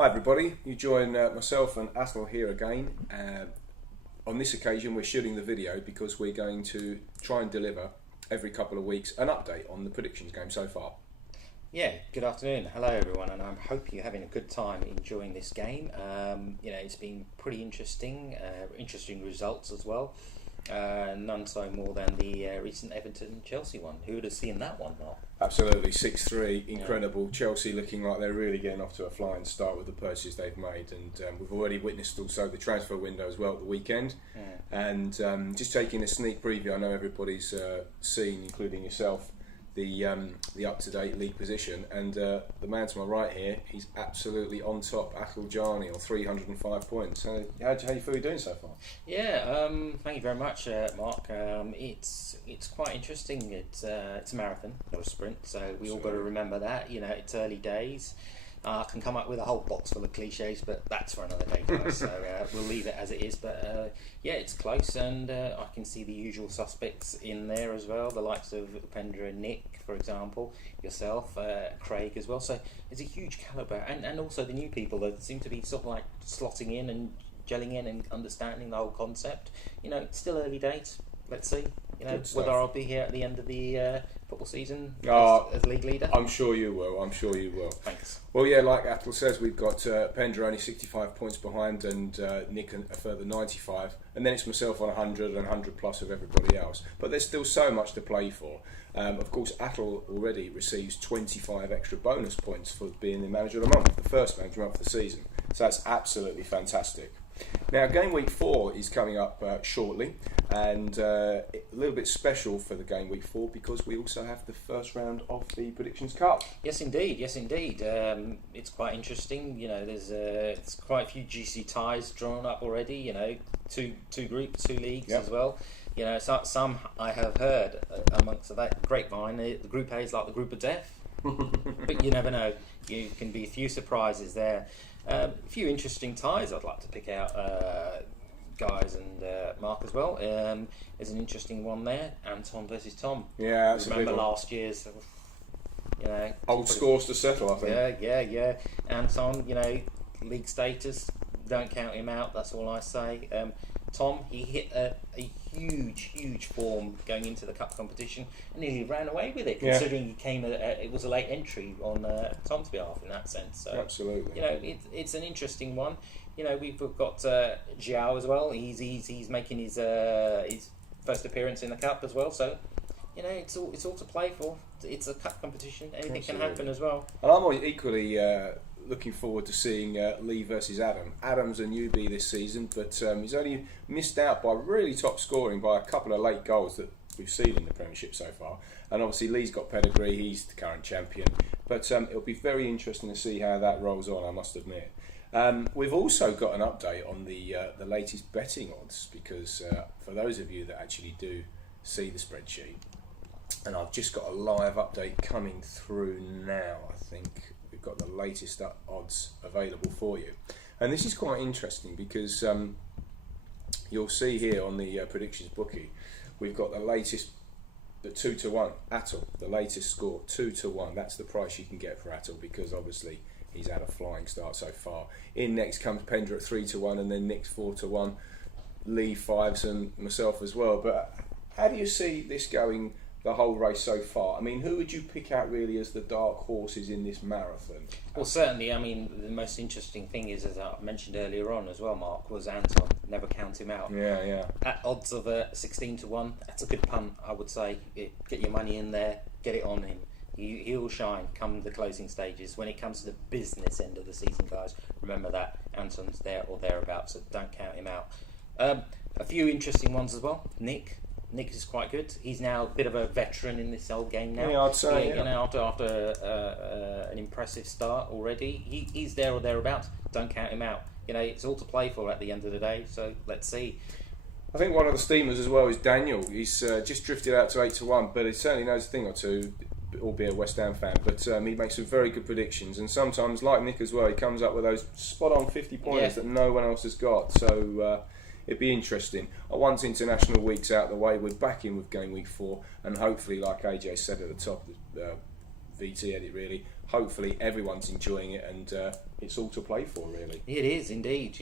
Hi everybody, you join myself and Athol here again. On this occasion we're shooting the video because we're going to try and deliver every couple of weeks an update on the predictions game so far. Yeah, good afternoon. Hello everyone, and I hope you're having a good time enjoying this game. It's been pretty interesting, interesting results as well. None so more than the recent Everton-Chelsea one. Who would have seen that one, Mark? Absolutely, 6-3, incredible. Yeah. Chelsea looking like they're really getting off to a flying start with the purchases they've made, and we've already witnessed also the transfer window as well at the weekend. Yeah. And just taking a sneak preview, I know everybody's seen, including yourself, the up-to-date league position, and the man to my right here, he's absolutely on top. Athol Jani on 305 points. How do you feel you're doing so far? Yeah, thank you very much, Mark. It's quite interesting. It's a marathon, not a sprint, so we all got to remember that. You know, it's early days. I can come up with a whole box full of cliches, but that's for another day, guys. So we'll leave it as it is. But yeah, it's close, and I can see the usual suspects in there as well. The likes of Pendra and Nick, for example, yourself, Craig as well. So there's a huge calibre, and also the new people that seem to be sort of like slotting in and gelling in and understanding the whole concept. You know, it's still early days. Let's see. You know, whether I'll be here at the end of the football season as league leader. I'm sure you will. Thanks. Well, yeah, like Athol says, we've got Pendra only 65 points behind, and Nick a further 95, and then it's myself on 100 and 100 plus of everybody else. But there's still so much to play for. Of course, Athol already receives 25 extra bonus points for being the manager of the month, the first manager of the season. So that's absolutely fantastic. Now, game week 4 is coming up shortly, and a little bit special for the game week 4 because we also have the first round of the Predictions Cup. Yes, indeed. It's quite interesting. You know, it's quite a few juicy ties drawn up already. You know, two groups, 2 leagues as well. You know, some I have heard amongst that grapevine. The group A is like the group of death, but you never know. You can be a few surprises there. A few interesting ties I'd like to pick out, guys, and Mark as well. There's an interesting one there, Anton versus Tom. Yeah, that's remember last year's, you know, old scores to settle, I think. Yeah. Anton, you know, league status, don't count him out. That's all I say. Tom, he hit a huge form going into the cup competition, and he ran away with it. Considering he came, it was a late entry on Tom's behalf in that sense. So, absolutely. You know, it's an interesting one. You know, we've got Jiao as well. He's making his first appearance in the cup as well. So, you know, it's all to play for. It's a cup competition. Anything can happen as well. And I'm equally looking forward to seeing Lee versus Adam. Adam's a newbie this season, but he's only missed out by really top scoring by a couple of late goals that we've seen in the Premiership so far. And obviously Lee's got pedigree, he's the current champion. But it'll be very interesting to see how that rolls on, I must admit. We've also got an update on the latest betting odds, because for those of you that actually do see the spreadsheet, and I've just got a live update coming through now, I think. We've got the latest odds available for you, and this is quite interesting because you'll see here on the predictions bookie we've got the latest, the 2-1 Athol, the latest score 2-1. That's the price you can get for Athol, because obviously he's had a flying start so far. In next comes Pendra at 3-1, and then Nick's 4-1, Lee 5s, and myself as well. But how do you see this going, the whole race so far? I mean, who would you pick out really as the dark horses in this marathon? Well, certainly, I mean, the most interesting thing is, as I mentioned earlier on as well, Mark, was Anton. Never count him out. Yeah. At odds of 16-1, that's a good punt, I would say. Get your money in there, get it on him. He will shine come the closing stages. When it comes to the business end of the season, guys, remember that Anton's there or thereabouts, so don't count him out. A few interesting ones as well. Nick is quite good. He's now a bit of a veteran in this old game now. Yeah, I'd say. You know, after an impressive start already, he's there or thereabouts. Don't count him out. You know, it's all to play for at the end of the day. So let's see. I think one of the steamers as well is Daniel. He's just drifted out to 8-1, but he certainly knows a thing or two, albeit a West Ham fan. But he makes some very good predictions, and sometimes, like Nick as well, he comes up with those spot-on 50 pointers that no one else has got. So it'd be interesting. Once international week's out of the way, we're back in with game week 4, and hopefully, like AJ said at the top, VT edit really. Hopefully everyone's enjoying it, and it's all to play for really. It is indeed,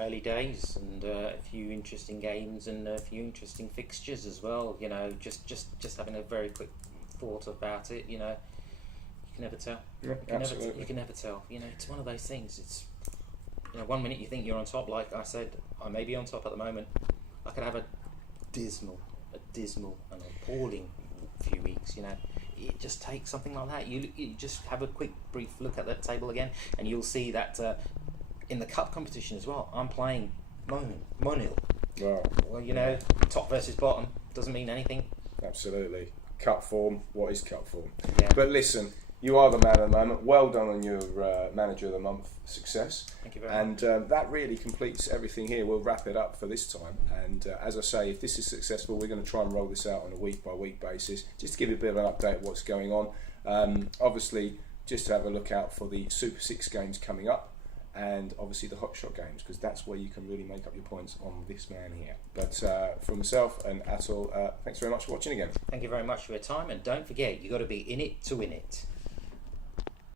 early days, and a few interesting games and a few interesting fixtures as well. Just having a very quick thought about it. You can never tell. Yeah, absolutely. You can never tell. It's one of those things. It's 1 minute you think you're on top. Like I said, I may be on top at the moment. I could have a dismal and appalling few weeks. It just takes something like that. You just have a quick brief look at that table again, and you'll see that in the cup competition as well, I'm playing Monil. Wow. Well, top versus bottom doesn't mean anything. Absolutely. Cup form. What is cup form? Yeah. But listen, you are the man of the moment. Well done on your Manager of the Month success. Thank you very much. And that really completes everything here. We'll wrap it up for this time. And as I say, if this is successful, we're going to try and roll this out on a week-by-week basis, just to give you a bit of an update of what's going on. Obviously, just to have a look out for the Super 6 games coming up, and obviously the Hot Shot games, because that's where you can really make up your points on this man here. But from myself and Atul, thanks very much for watching again. Thank you very much for your time, and don't forget, you got to be in it to win it.